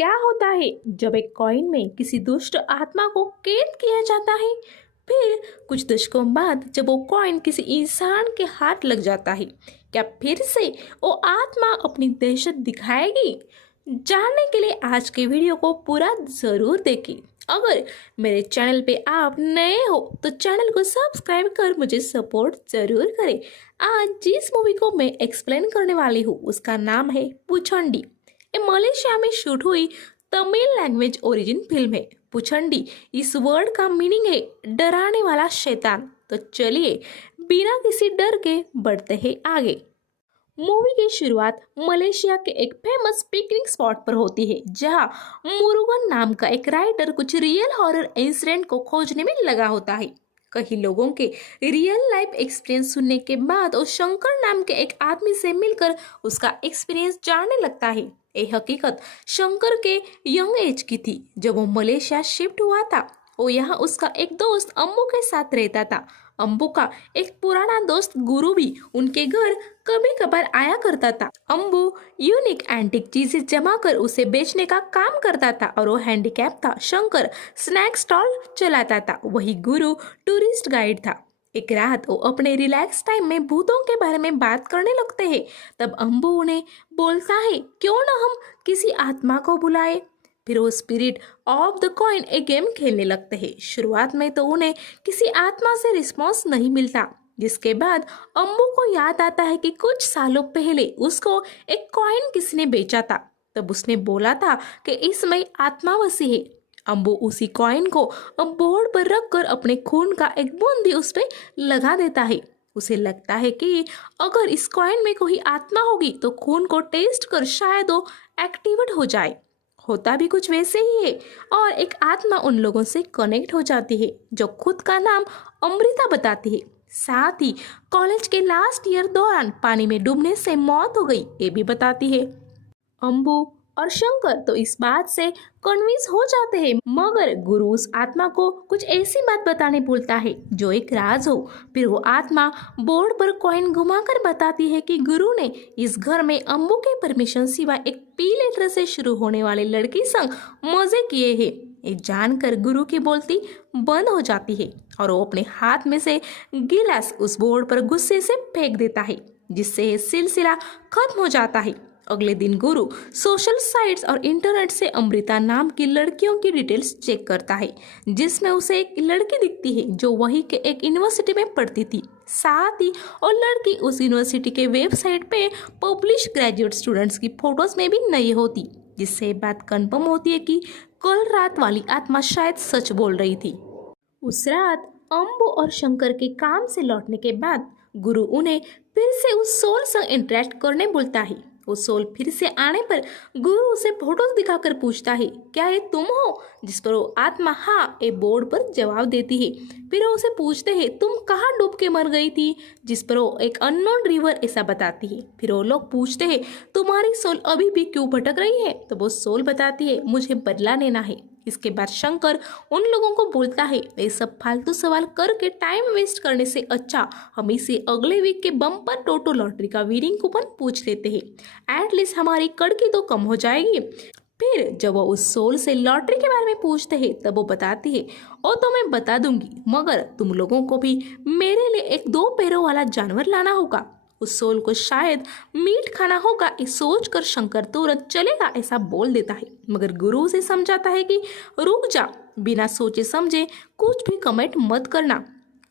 क्या होता है जब एक कॉइन में किसी दुष्ट आत्मा को कैद किया जाता है। फिर कुछ दशकों बाद जब वो कॉइन किसी इंसान के हाथ लग जाता है, क्या फिर से वो आत्मा अपनी दहशत दिखाएगी? जानने के लिए आज के वीडियो को पूरा जरूर देखें। अगर मेरे चैनल पे आप नए हो तो चैनल को सब्सक्राइब कर मुझे सपोर्ट जरूर करें। आज जिस मूवी को मैं एक्सप्लेन करने वाली हूँ उसका नाम है पुछंडी। ये मलेशिया में शूट हुई तमिल लैंग्वेज ओरिजिन फिल्म है। पुछंडी इस वर्ड का मीनिंग है डराने वाला शैतान। तो चलिए बिना किसी डर के बढ़ते हैं आगे। मूवी की शुरुआत मलेशिया के एक फेमस पिकनिक स्पॉट पर होती है, जहां मुरुगन नाम का एक राइटर कुछ रियल हॉरर इंसिडेंट को खोजने में लगा होता है। कई लोगों के रियल लाइफ एक्सपीरियंस सुनने के बाद वो शंकर नाम के एक आदमी से मिलकर उसका एक्सपीरियंस जानने लगता है। ये हकीकत शंकर के यंग एज की थी जब वो मलेशिया शिफ्ट हुआ था। वो यहाँ उसका एक दोस्त अम्बू के साथ रहता था। अम्बू का एक पुराना दोस्त गुरु भी उनके घर कभी कभार आया करता था। अम्बू यूनिक एंटिक चीजें जमा कर उसे बेचने का काम करता था और वो हैंडीकैप था। शंकर स्नैक स्टॉल चलाता था, वही गुरु टूरिस्ट गाइड था। एक रात वो अपने रिलैक्स टाइम में भूतों के बारे में बात करने लगते हैं। तब अम्बू उन्हें बोलता है, क्यों ना हम किसी आत्मा को बुलाए। फिर वो स्पिरिट ऑफ द कॉइन एक गेम खेलने लगते हैं। शुरुआत में तो उन्हें किसी आत्मा से रिस्पॉन्स नहीं मिलता, जिसके बाद अम्बू को याद आता है कि कुछ सालों पहले उसको एक कॉइन किसी ने बेचा था। तब उसने बोला था कि इसमें आत्मा बसी है। अम्बू उसी कॉइन को अब बोर्ड पर रखकर अपने खून का एक बूंदी उस पर लगा देता है। उसे लगता है कि अगर इस कॉइन में कोई आत्मा होगी तो खून को टेस्ट कर शायद वो एक्टिवेट हो जाए। होता भी कुछ वैसे ही है और एक आत्मा उन लोगों से कनेक्ट हो जाती है जो खुद का नाम अमृता बताती है। साथ ही कॉलेज के लास्ट ईयर दौरान पानी में डूबने से मौत हो गई ये भी बताती है। अम्बू और शंकर तो इस बात से कन्विंस हो जाते हैं, मगर गुरु उस आत्मा को कुछ ऐसी बात बताने बोलता है जो एक राज हो। फिर वो आत्मा बोर्ड पर कॉइन घुमाकर बताती है कि गुरु ने इस घर में अम्बू के परमिशन सिवाय एक पी लेटर से शुरू होने वाले लड़की संग मजे किए हैं। ये जानकर गुरु की बोलती बंद हो जाती है और वो अपने हाथ में से गिलास उस बोर्ड पर गुस्से से फेंक देता है, जिससे सिलसिला खत्म हो जाता है। अगले दिन गुरु सोशल साइट्स और इंटरनेट से अमृता नाम की लड़कियों की डिटेल्स चेक करता है, जिसमें उसे एक लड़की दिखती है जो वहीं के एक यूनिवर्सिटी में पढ़ती थी। साथ ही और लड़की उस यूनिवर्सिटी के वेबसाइट पे पब्लिश ग्रेजुएट स्टूडेंट्स की फोटोज में भी नहीं होती, जिससे बात कंफर्म होती है कि कल रात वाली आत्मा शायद सच बोल रही थी। उस रात अम्बू और शंकर के काम से लौटने के बाद गुरु उन्हें फिर से उस सोल से इंटरेक्ट करने बोलता है। वो सोल फिर से आने पर गुरु उसे फोटोज दिखाकर पूछता है, क्या ये तुम हो? जिस पर वो आत्मा हाँ ए बोर्ड पर जवाब देती है। फिर वो उसे पूछते हैं, तुम कहाँ डूब के मर गई थी? जिस पर वो एक अननोन रिवर ऐसा बताती है। फिर वो लोग पूछते हैं, तुम्हारी सोल अभी भी क्यों भटक रही है? तो वो सोल बताती है, मुझे बदला लेना है। इसके बाद शंकर उन लोगों को बोलता है, ये सब फालतू सवाल करके टाइम वेस्ट करने से अच्छा हम इसे अगले वीक के बम्पर टोटो लॉटरी का विनिंग कूपन पूछ लेते हैं। एटलीस्ट हमारी कड़की तो कम हो जाएगी। फिर जब वो उस सोल से लॉटरी के बारे में पूछते हैं तब वो बताती है, ओ तो मैं बता दूंगी, मगर तुम लोगों को भी मेरे लिए एक 2 पैरों वाला जानवर लाना होगा। उस सोल को शायद मीट खाना होगा, इस सोचकर शंकर तुरंत चलेगा ऐसा बोल देता है, मगर गुरु उसे समझाता है कि रुक जा, बिना सोचे समझे कुछ भी कमेंट मत करना,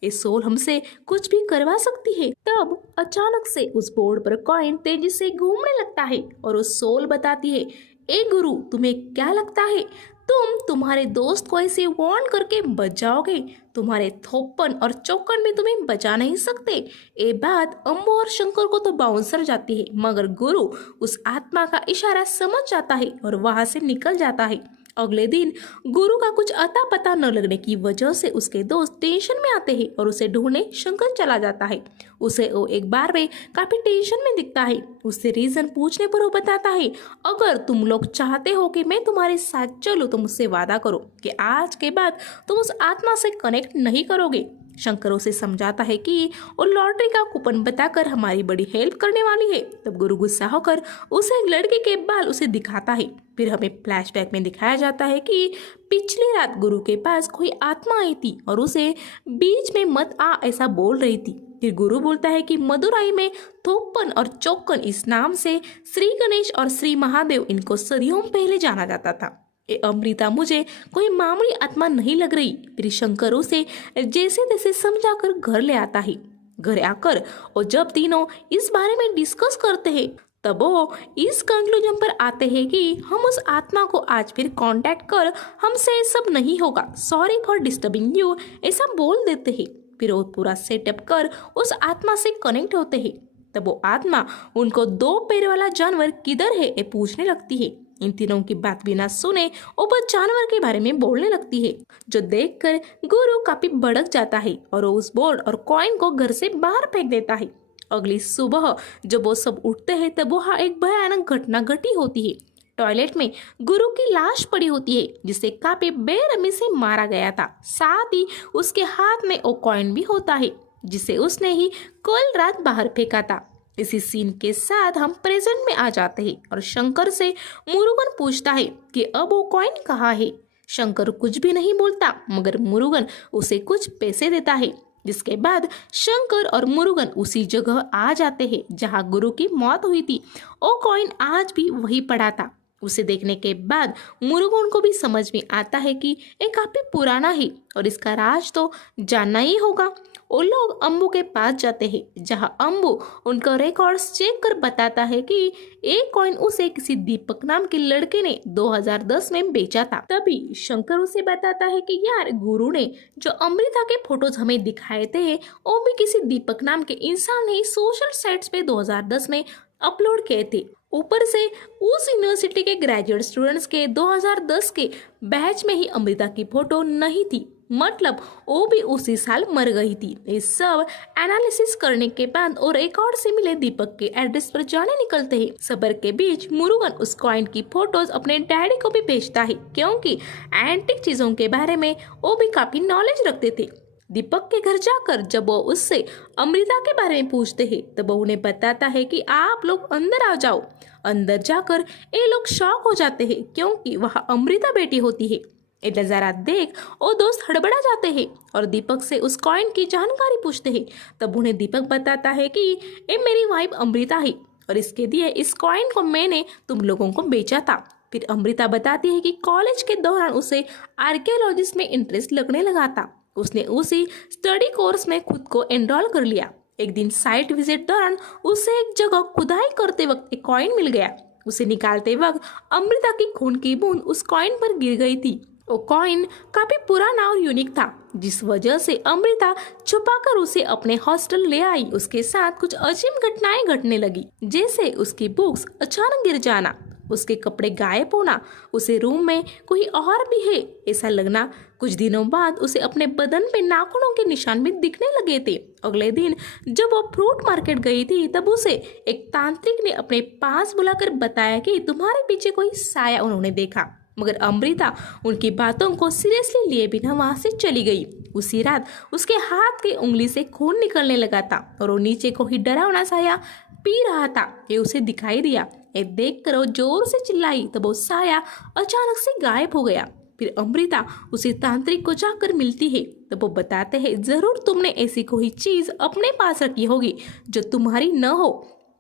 ये सोल हमसे कुछ भी करवा सकती है। तब अचानक से उस बोर्ड पर कॉइन तेजी से घूमने लगता है और उस सोल बताती है, ए गुरु, तुम्हें क्या लगता है तुम तुम्हारे दोस्त को ऐसे वार्न करके बच जाओगे? तुम्हारे थोपन और चौकन में तुम्हें बचा नहीं सकते। ये बात अम्बू और शंकर को तो बाउंसर जाती है, मगर गुरु उस आत्मा का इशारा समझ जाता है और वहां से निकल जाता है। अगले दिन गुरु का कुछ अता पता न लगने की वजह से उसके दोस्त टेंशन में आते हैं और उसे ढूंढने शंकर चला जाता है। उसे वो एक बार में काफी टेंशन में दिखता है। उससे रीजन पूछने पर वो बताता है, अगर तुम लोग चाहते हो कि मैं तुम्हारे साथ चलूं तो मुझसे वादा करो कि आज के बाद तुम उस आत्मा से कनेक्ट नहीं करोगे। शंकर उसे समझाता है कि वो लॉटरी का कूपन बताकर हमारी बड़ी हेल्प करने वाली है। तब गुरु गुस्सा होकर उसे एक लड़के के बाल उसे दिखाता है। फिर हमें फ्लैशबैक में दिखाया जाता है कि पिछली रात गुरु के पास कोई आत्मा आई थी और उसे बीच में मत आ ऐसा बोल रही थी। फिर गुरु बोलता है कि मदुराई में थोप्पन और चौक्कन इस नाम से श्री गणेश और श्री महादेव इनको सदियों पहले जाना जाता था। ये अमृता मुझे कोई मामूली आत्मा नहीं लग रही। फिर शंकर उसे जैसे तैसे समझाकर घर ले आता है। घर आकर और जब तीनों इस बारे में डिस्कस करते हैं तब वो इस कंक्लूजन पर आते हैं कि हम उस आत्मा को आज फिर कांटेक्ट कर हमसे सब नहीं होगा, सॉरी फॉर डिस्टर्बिंग यू ऐसा बोल देते हैं। फिर वो पूरा सेटअप कर उस आत्मा से कनेक्ट होते हैं। तब वो आत्मा उनको 2 पैर वाला जानवर किधर है ये पूछने लगती है। इन तीनों की बात बिना सुने वो बस जानवर के बारे में बोलने लगती है, जो देखकर गुरु काफी भड़क जाता है और वो उस बोर्ड और कॉइन को घर से बाहर फेंक देता है। अगली सुबह जब वो सब उठते हैं तब वहाँ एक भयानक घटना घटी होती है। टॉयलेट में गुरु की लाश पड़ी होती है जिसे काफी बेरहमी से मारा गया था। साथ ही उसके हाथ में वो कॉइन भी होता है जिसे उसने ही कल रात बाहर फेंका था। इसी सीन के साथ हम प्रेजेंट में आ जाते हैं और शंकर से मुरुगन पूछता है कि अब वो कॉइन कहाँ है। शंकर कुछ भी नहीं बोलता मगर मुरुगन उसे कुछ पैसे देता है, जिसके बाद शंकर और मुरुगन उसी जगह आ जाते हैं जहां गुरु की मौत हुई थी। वो कॉइन आज भी वही पड़ा था। उसे देखने के बाद मुरुगन को भी समझ में आता है कि ये काफी पुराना है और इसका राज तो जानना ही होगा। वो लोग अम्बू के पास जाते हैं जहां अम्बू उनका रिकॉर्ड्स चेक कर बताता है कि एक कॉइन उसे किसी दीपक नाम के लड़के ने 2010 में बेचा था। तभी शंकर उसे बताता है कि यार गुरु ने जो अमृता के फोटोज हमें दिखाए थे वो भी किसी दीपक नाम के इंसान ने सोशल साइट्स पे 2010 में अपलोड किए थे। ऊपर से उस यूनिवर्सिटी के ग्रेजुएट स्टूडेंट्स के 2010 के बैच में ही अमृता की फोटो नहीं थी, मतलब वो भी उसी साल मर गई थी। इस सब एनालिसिस करने के बाद और रिकॉर्ड से मिले दीपक के एड्रेस पर जाने निकलते हैं। सबर के बीच मुरुगन उस कॉइन की फोटोज अपने डैडी को भी भेजता है क्योंकि एंटिक चीजों के बारे में वो भी काफी नॉलेज रखते थे। दीपक के घर जाकर जब वो उससे अमृता के बारे में पूछते हैं तब वो उन्हें बताता है कि आप लोग अंदर आ जाओ। अंदर जाकर ये लोग शॉक हो जाते हैं क्योंकि वहाँ अमृता बेटी होती है। ये नजारा देख वो दोस्त हड़बड़ा जाते हैं और दीपक से उस कॉइन की जानकारी पूछते हैं। तब उन्हें दीपक बताता है कि ये मेरी वाइफ अमृता है और इसके दिए इस कॉइन को मैंने तुम लोगों को बेचा था। फिर अमृता बताती है कि कॉलेज के दौरान उसे आर्कियोलॉजिस्ट में इंटरेस्ट लगने लगा था। उसने उसी स्टडी कोर्स में खुद को एनरोल कर लिया। एक दिन साइट विजिट दौरान उसे एक जगह खुदाई करते वक्त एक कॉइन मिल गया। उसे निकालते वक्त अमृता की खून की बूंद उस कॉइन पर गिर गई थी। वो कॉइन काफी पुराना और यूनिक था जिस वजह से अमृता छुपाकर उसे अपने हॉस्टल ले आई। उसके साथ कुछ अजीब घटनाएं घटने लगी, जैसे उसकी बुक्स अचानक गिर जाना, उसके कपड़े गायब होना, उसे रूम में कोई और भी है ऐसा लगना। कुछ दिनों बाद उसे अपने बदन पे नाखूनों के निशान भी दिखने लगे थे। अगले दिन जब वो फ्रूट मार्केट गई थी तब उसे एक तांत्रिक ने अपने पास बुलाकर बताया कि तुम्हारे पीछे कोई साया उन्होंने देखा, मगर अमृता उनकी बातों को सीरियसली लिए बिना वहां से चली गई। उसी रात उसके हाथ की उंगली से खून निकलने लगा था और वो नीचे को ही डरावना साया पी रहा था। ये उसे दिखाई दिया। ये देखकर वो जोर से चिल्लाई तब वो साया अचानक से गायब हो गया। फिर अमृता उसी तांत्रिक को जाकर मिलती है तब वो बताते हैं जरूर तुमने ऐसी कोई चीज अपने पास रखी होगी जो तुम्हारी न हो।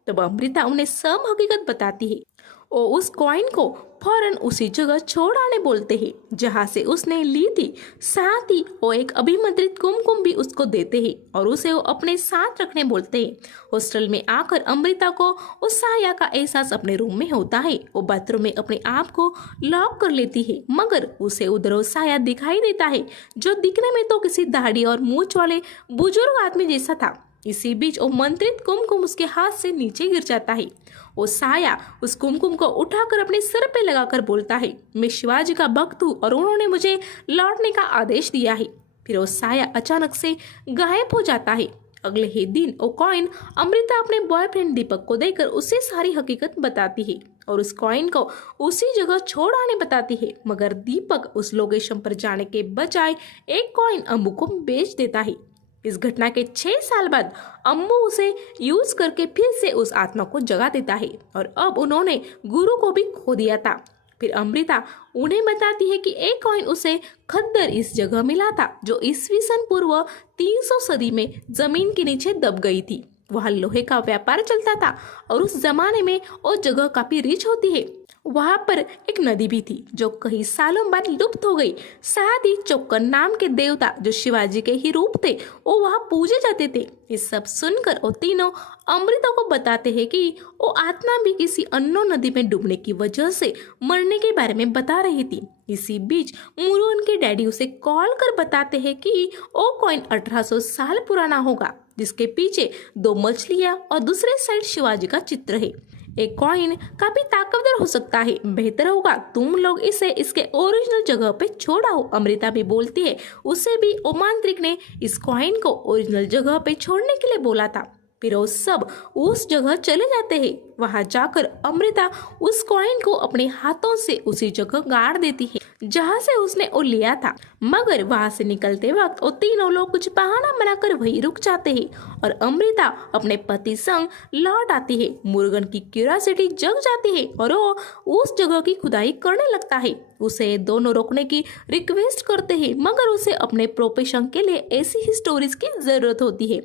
तब अमृता उन्हें सब हकीकत बताती है। वो उस कॉइन को फौरन उसी जगह छोड़ आने बोलते हैं जहां से उसने ली थी। साथ ही वो एक अभिमंत्रित कुमकुम भी उसको देते हैं और उसे वो अपने साथ रखने बोलते हैं। हॉस्टल में आकर अमृता को उस साया का एहसास अपने रूम में होता है। वो बाथरूम में अपने आप को लॉक कर लेती है मगर उसे उधर वो साया दिखाई देता है जो दिखने में तो किसी दाढ़ी और मूंछ वाले बुजुर्ग आदमी जैसा था। इसी बीच वो मंत्रित कुमकुम उसके हाथ से नीचे गिर जाता है। वो साया उस कुमकुम को उठाकर अपने सिर पे लगाकर बोलता है मैं शिवाजी का भक्त हूँ और उन्होंने मुझे लौटने का आदेश दिया है। फिर वो साया अचानक से गायब हो जाता है। अगले ही दिन वो कॉइन अमृता अपने बॉयफ्रेंड दीपक को देकर उसे सारी हकीकत बताती है और उस कॉइन को उसी जगह छोड़ आने बताती है, मगर दीपक उस लोकेशन पर जाने के बजाय एक कॉइन अम्बू को बेच देता है। इस घटना के 6 साल बाद अम्बू उसे यूज करके फिर से उस आत्मा को जगा देता है और अब उन्होंने गुरु को भी खो दिया था। फिर अमृता उन्हें बताती है कि एक कॉइन उसे खद्दर इस जगह मिला था जो ईस्वीसन पूर्व 300 सदी में जमीन के नीचे दब गई थी। वहाँ लोहे का व्यापार चलता था और उस जमाने में वो जगह काफी रिच होती है। वहाँ पर एक नदी भी थी जो कई सालों बाद लुप्त हो गई। साथ ही चौक्कन नाम के देवता जो शिवाजी के ही रूप थे वो वहाँ पूजे जाते थे। ये सब सुनकर वो तीनों अमृता को बताते हैं कि वो आत्मा भी किसी अननोन नदी में डूबने की वजह से मरने के बारे में बता रही थी। इसी बीच मुरुगन के डैडी उसे कॉल कर बताते हैं कि वो कॉइन 1800 साल पुराना होगा जिसके पीछे 2 मछलियां और दूसरे साइड शिवाजी का चित्र है। एक कॉइन काफी ताकतवर हो सकता है, बेहतर होगा तुम लोग इसे इसके ओरिजिनल जगह पे छोड़ाओ। अमृता भी बोलती है उसे भी ओमांत्रिक ने इस कॉइन को ओरिजिनल जगह पे छोड़ने के लिए बोला था। फिर वो सब उस जगह चले जाते हैं। वहां जाकर अमृता उस कॉइन को अपने हाथों से उसी जगह गाड़ देती है जहां से उसने वो लिया था। मगर वहां से निकलते वक्त वो तीनों लोग कुछ बहाना बनाकर वहीं रुक जाते हैं और अमृता अपने पति संग लौट आती है। मुरुगन की क्यूरियोसिटी जग जाती है और वो उस जगह की खुदाई करने लगता है। उसे दोनों रोकने की रिक्वेस्ट करते हैं मगर उसे अपने प्रोफेशन के लिए ऐसी ही स्टोरीज की जरूरत होती है।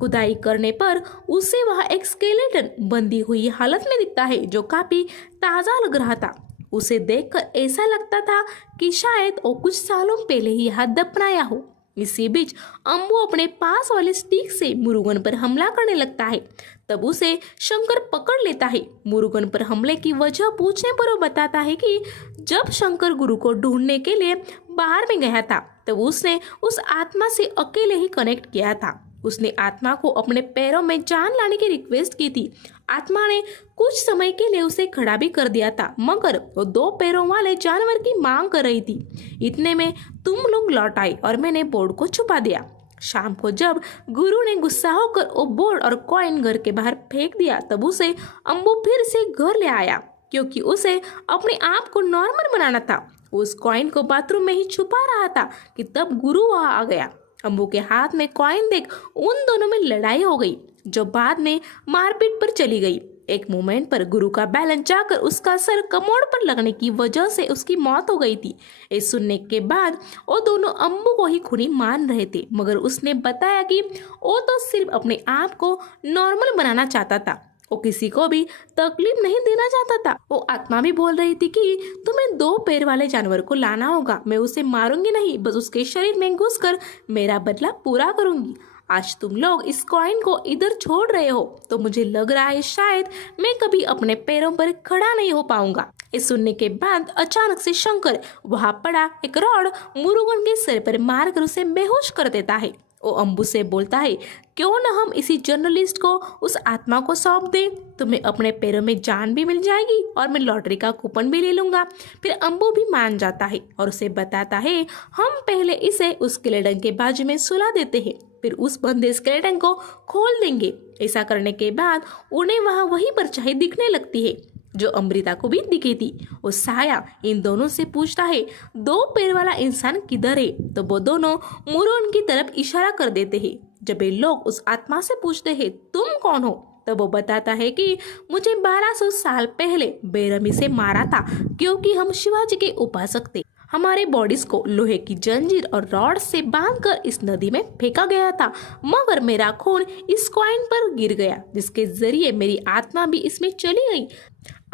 खुदाई करने पर उसे वहाँ एक स्केलेटन बंधी हुई हालत में दिखता है जो काफी ताजा लग रहा था। उसे देखकर ऐसा लगता था कि शायद वो कुछ सालों पहले ही यहाँ दफनाया हो। इसी बीच अम्बू अपने पास वाले स्टिक से मुरुगन पर हमला करने लगता है। तब उसे शंकर पकड़ लेता है। मुरुगन पर हमले की वजह पूछने पर वो बताता है कि जब शंकर गुरु को ढूंढने के लिए बाहर में गया था तब उसने उस आत्मा से अकेले ही कनेक्ट किया था। उसने आत्मा को अपने पैरों में जान लाने की रिक्वेस्ट की थी। आत्मा ने कुछ समय के लिए उसे खड़ा भी कर दिया था मगर वो 2 पैरों वाले जानवर की मांग कर रही थी। इतने में तुम लोग लौट आए और मैंने बोर्ड को छुपा दिया। शाम को जब गुरु ने गुस्सा होकर वो बोर्ड और कॉइन घर के बाहर फेंक दिया तब उसे अम्बू फिर से घर ले आया क्योंकि उसे अपने आप को नॉर्मल बनाना था। उस कॉइन को बाथरूम में ही छुपा रहा था कि तब गुरु वहां आ गया। अम्बू के हाथ में कॉइन देख उन दोनों में लड़ाई हो गई जो बाद में मारपीट पर चली गई। एक मोमेंट पर गुरु का बैलेंस जाकर उसका सर कमोड पर लगने की वजह से उसकी मौत हो गई थी। ये सुनने के बाद वो दोनों अम्बू को ही खूनी मान रहे थे मगर उसने बताया कि वो तो सिर्फ अपने आप को नॉर्मल बनाना चाहता था, वो किसी को भी तकलीफ नहीं देना चाहता था। वो आत्मा भी बोल रही थी कि तुम्हें 2 पैर वाले जानवर को लाना होगा, मैं उसे मारूंगी नहीं, बस उसके शरीर में घुसकर मेरा बदला पूरा करूंगी। आज तुम लोग इस कॉइन को इधर छोड़ रहे हो तो मुझे लग रहा है शायद मैं कभी अपने पैरों पर खड़ा नहीं हो पाऊंगा। इस सुनने के बाद अचानक से शंकर वहां पड़ा एक रॉड मुरुगन के सिर पर मारकर उसे बेहोश कर देता है। वो अम्बू से बोलता है क्यों न हम इसी जर्नलिस्ट को उस आत्मा को सौंप दे, तुम्हें अपने पैरों में जान भी मिल जाएगी और मैं लॉटरी का कूपन भी ले लूंगा। फिर अम्बू भी मान जाता है और उसे बताता है हम पहले इसे उस स्केलेटन के बाजू में सुला देते हैं फिर उस बंदे स्केलेटन को खोल देंगे। ऐसा करने के बाद उन्हें वहाँ वही परछाई दिखने लगती है जो अमृता को भी दिखी थी। वो साया इन दोनों से पूछता है 2 पैर वाला इंसान किधर है तो वो दोनों मुरुगन की तरफ इशारा कर देते हैं। जब ये लोग उस आत्मा से पूछते हैं तुम कौन हो तब वो बताता है कि मुझे 1200 साल पहले बेरहमी से मारा था क्योंकि हम शिवाजी के उपासक थे। हमारे बॉडीज को लोहे की जंजीर और रॉड से बांधकर इस नदी में फेंका गया था मगर मेरा खून इस कॉइन पर गिर गया जिसके जरिए मेरी आत्मा भी इसमें चली गई।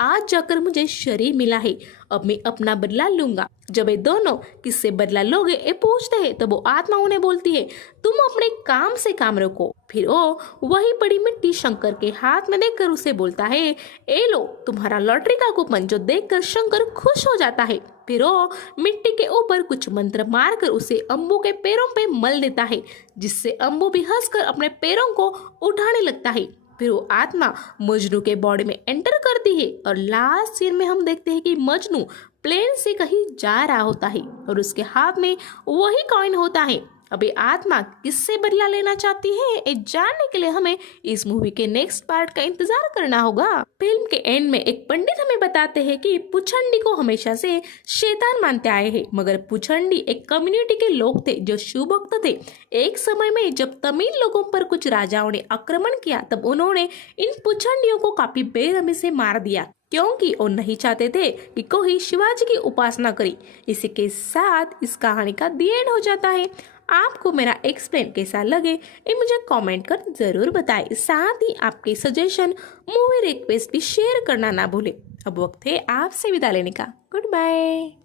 आज जाकर मुझे शरीर मिला है, अब मैं अपना बदला लूंगा। जब ये दोनों किससे बदला लोगे ये पूछते हैं तब वो आत्मा उन्हें बोलती है तुम अपने काम से काम रखो। फिर वो वही पड़ी मिट्टी शंकर के हाथ में देकर उसे बोलता है ए लो तुम्हारा लॉटरी का कूपन, जो देखकर शंकर खुश हो जाता है। फिर वो मिट्टी के ऊपर कुछ मंत्र मारकर उसे अम्बू के पैरों पे मल देता है जिससे अम्बू भी हंसकर अपने पैरों को उठाने लगता है। फिर वो आत्मा मजनू के बॉडी में एंटर करती है और लास्ट सीन में हम देखते हैं कि मजनू प्लेन से कहीं जा रहा होता है और उसके हाथ में वही कॉइन होता है। अभी आत्मा किससे बदला लेना चाहती है, ये जानने के लिए हमें इस मूवी के नेक्स्ट पार्ट का इंतजार करना होगा। फिल्म के एंड में एक पंडित हमें बताते हैं कि पुछंडी को हमेशा से शैतान मानते आए हैं, मगर पुछंडी एक कम्युनिटी के लोग थे जो शिव भक्त थे। एक समय में जब तमिल लोगों पर कुछ राजाओं ने आक्रमण किया, तब उन्होंने इन पुछंडियों को काफी बेरहमी से मार दिया, क्योंकि वो नहीं चाहते थे कि कोई शिवाजी की उपासना करे। इसी के साथ इस कहानी का दी एंड हो जाता है। आपको मेरा एक्सप्लेन कैसा लगे ये मुझे कमेंट कर जरूर बताएं। साथ ही आपके सजेशन, मूवी रिक्वेस्ट भी शेयर करना ना भूलें। अब वक्त है आपसे विदा लेने का। Good bye.